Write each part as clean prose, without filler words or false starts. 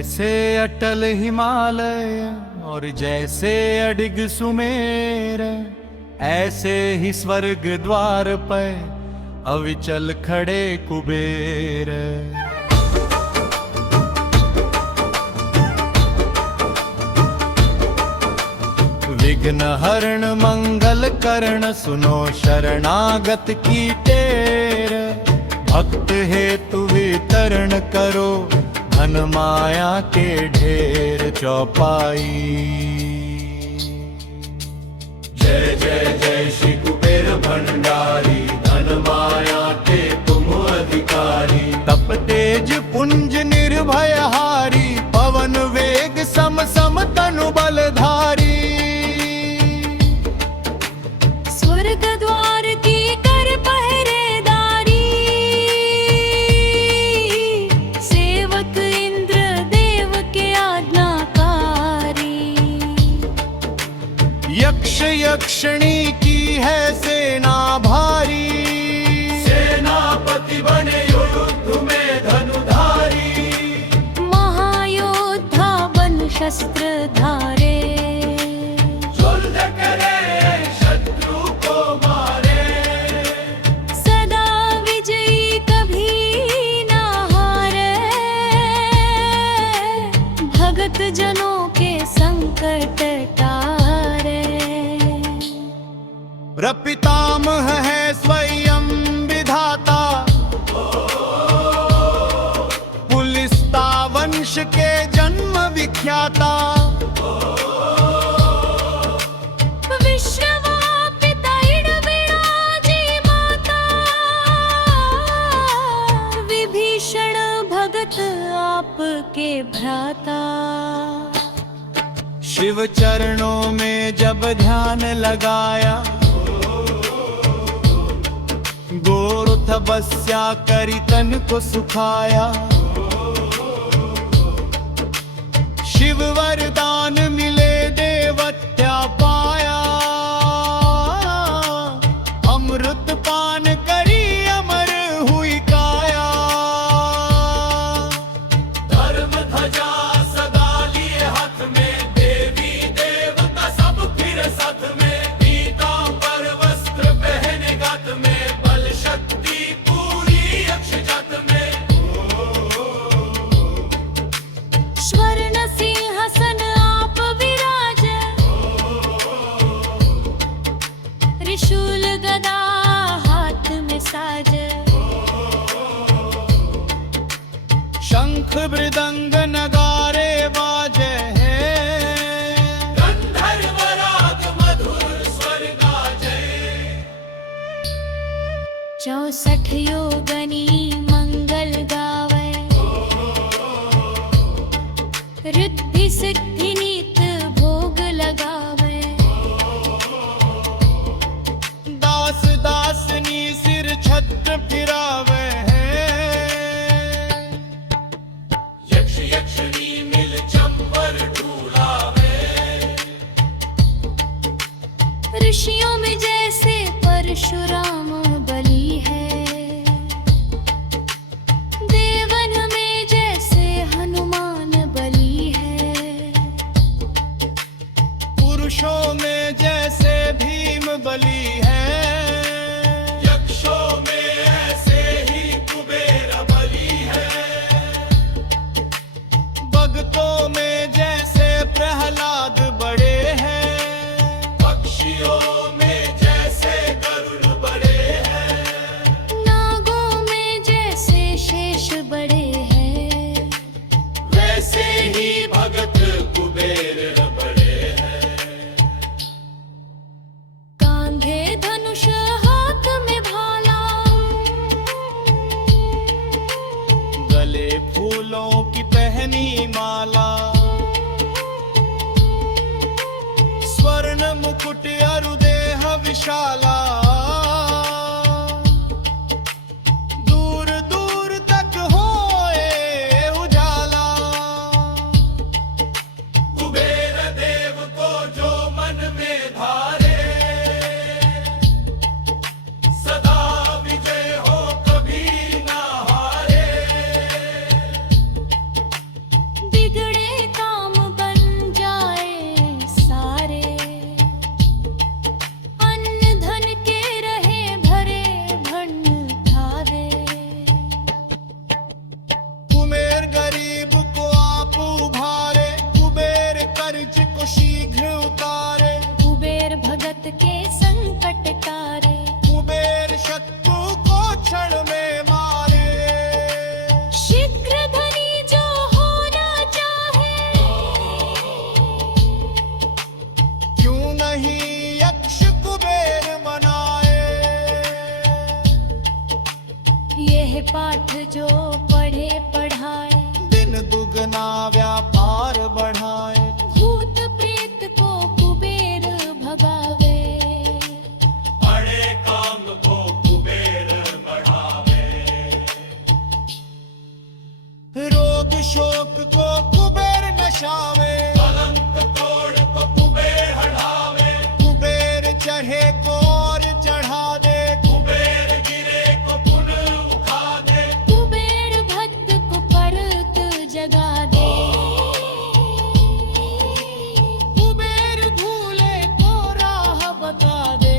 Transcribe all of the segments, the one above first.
जैसे अटल हिमालय और जैसे अडिग सुमेर, ऐसे ही स्वर्ग द्वार पर अविचल खड़े कुबेर। विघ्न हरण मंगल करण, सुनो शरणागत की टेर। भक्त हेतु वितरण करो, धन माया के ढेर चौपाई। जय जय जय श्री कुबेर भंडारी, धन माया के तुम अधिकारी। तप तेज पुंज निर्भय हारी, पवन वेग सम सम तनु बलधारी। स्वर्ग द्वार की कर पहरेदारी, सेवक इंद्र देव के आज्ञाकारी। यक्ष यक्षिणी की है सेना भारी, सेनापति बने युद्ध में धनुधारी। महायोद्धा बन शस्त्र धारे, युद्ध करे शत्रु को मारे। सदा विजयी कभी ना हारे, भगत जनों के संकट टारे। प्रपितामह है स्वयं विधाता, पुलिस्ता वंश के जन्म विख्याता। विश्वव्यापिता इडविराजी माता, विभीषण भगत आपके भ्राता। शिव चरणों में जब ध्यान लगाया, गोर तपस्या करी तन को सुखाया। शिव वरदान मिले देवत्या पाया, अमृत पान करी अमर हुई काया। धर्म ध्वजा सदा लिए हाथ में, देवी देवता सब फिर साथ में। पीतांबर वस्त्र पहने गात में, बल शक्ति पूरी अक्ष जात में। स्वर्ण सिंहासन आप विराजे, त्रिशूल गदा हाथ में साजे। शंख मृदंग नगारे बाजे हैं, गंधर्व राग मधुर स्वर गाजे। 64 योगनी मंगल गावे, रिद्धि सिद्धि नीत भोग लगावे। दास दासनी सिर छत्र फिरावे हैं, यक्ष यक्षिणी मिल चंबर ढूलावे। ऋषियों में जैसे परशुराम बली है, देवन में जैसे हनुमान बली है। पुरुषों में जैसे भीम बली है, यक्षों में ऐसे ही कुबेर बली है। भक्तों में जैसे प्रहलाद बड़े हैं, पक्षियों में जैसे गरुड़ बड़े हैं। नागों में जैसे शेष बड़े हैं, वैसे ही भगत कुबेर बड़े हैं। कांधे धनुष हाथ में भाला, गले फूलों की पहनी माला। स्वर्ण मुकुट अरु देह विशाला, दूर दूर तक होए उजाला। कुबेर देव को जो मन में धारे, सदा विजय हो कभी ना हारे। नहीं यक्ष कुबेर मनाए। यह पाठ जो पढ़े पढ़ाए, दिन दुगना व्यापार बढ़ाए। भूत प्रेत को कुबेर भगावे, बड़े काम को कुबेर बढ़ावे। रोग शोक को कुबेर नशावे, कलंक तोड़ को कुबेर हटावे। कुबेर चढ़े को और चढ़ा दे, कुबेर गिरे को पुनः उठा दे। कुबेर भक्त को परत जगा दे, कुबेर भूले को राह बता दे।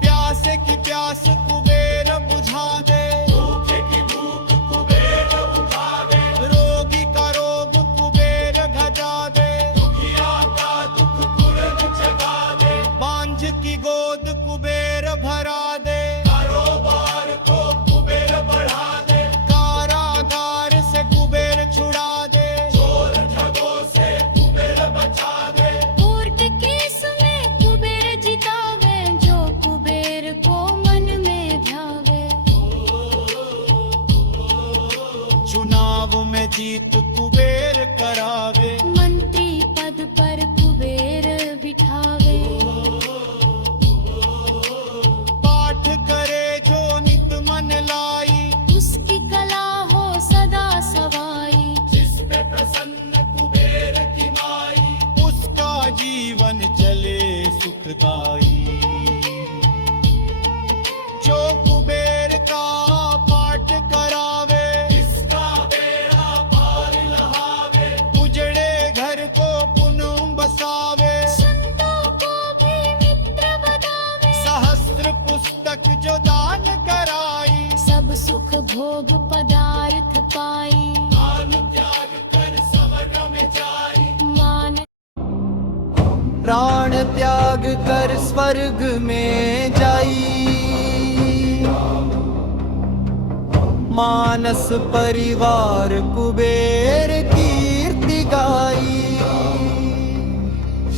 प्यासे की प्यास कुबेर बुझा दे, भूखे की भूख कुबेर बुझावे। रोगी का रोग कुबेर घटा दे, दुखिया का दुख तुरंत जगा दे। बांझ की गोद कुबेर भरा दे, कारोबार को कुबेर बढ़ा दे। कारागार से कुबेर छुड़ा दे, चोर ठगों से कुबेर बचा दे। कोर्ट केस में कुबेर जितावे, जो कुबेर को मन में ध्यावे। चुनाव में जीत कुबेर करावे, मंत्री पद पर कुबेर बिठावे। पाठ करे जो नित मन लाई। उसकी कला हो सदा सवाई, जिस पे प्रसन्न कुबेर की माई, उसका जीवन चले सुखदाई। जो कुबेर का पाठ करावे, इसका बेड़ा पार लहावे। उजड़े घर को पुनः बसावे, संतों को भी मित्र बनावे। सहस्त्र पुस्तक जो दान कराई। सब सुख भोग पदार्थ पाई, दान त्याग कर स्वर्ग में जाई। मान प्राण त्याग कर स्वर्ग में जाई। मानस परिवार कुबेर कीर्ति गाई।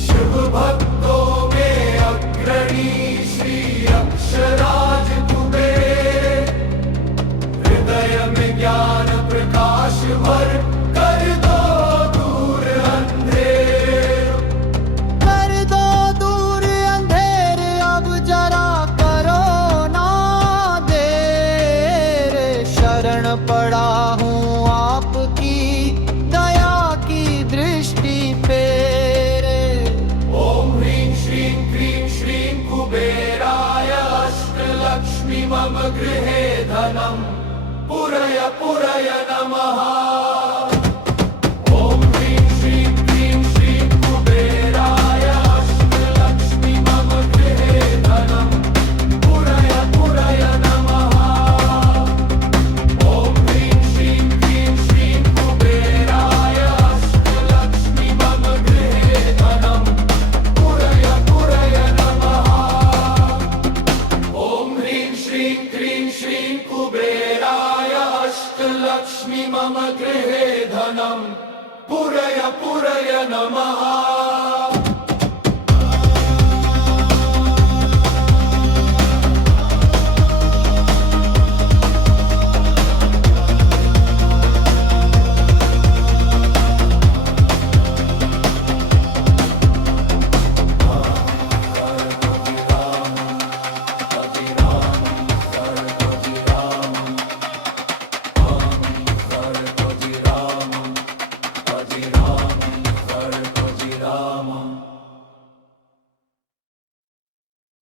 शिव भक्तों में अग्रणी श्री अक्षराज कुबेर। हृदय में ज्ञान प्रकाश भर कर दो दूर अंधेर। कर दो दूर अंधेर, अब जरा करो ना देर। शरण पड़ा हूँ आपकी दया की दृष्टि पे। ओम ह्रीं श्रीं क्रीं श्रीं कुबेराय अष्टलक्ष्मी मम गृहे धनम पुरय पुरय नमः। ओम ह्रीं श्रीं क्रीं श्रीं कुबेराय अष्टलक्ष्मी मम गृहे धनम पुरय पुरय नमः। ओम ह्रीं श्रीं क्रीं श्रीं कुबेराय अष्टलक्ष्मी मम गृहे धनम पुरय पुरय नमः। ओम ह्रीं श्रीं क्रीं श्रीं कुबेराय अष्टलक्ष्मी मम गृहे धनम पुरय पुरय नमः।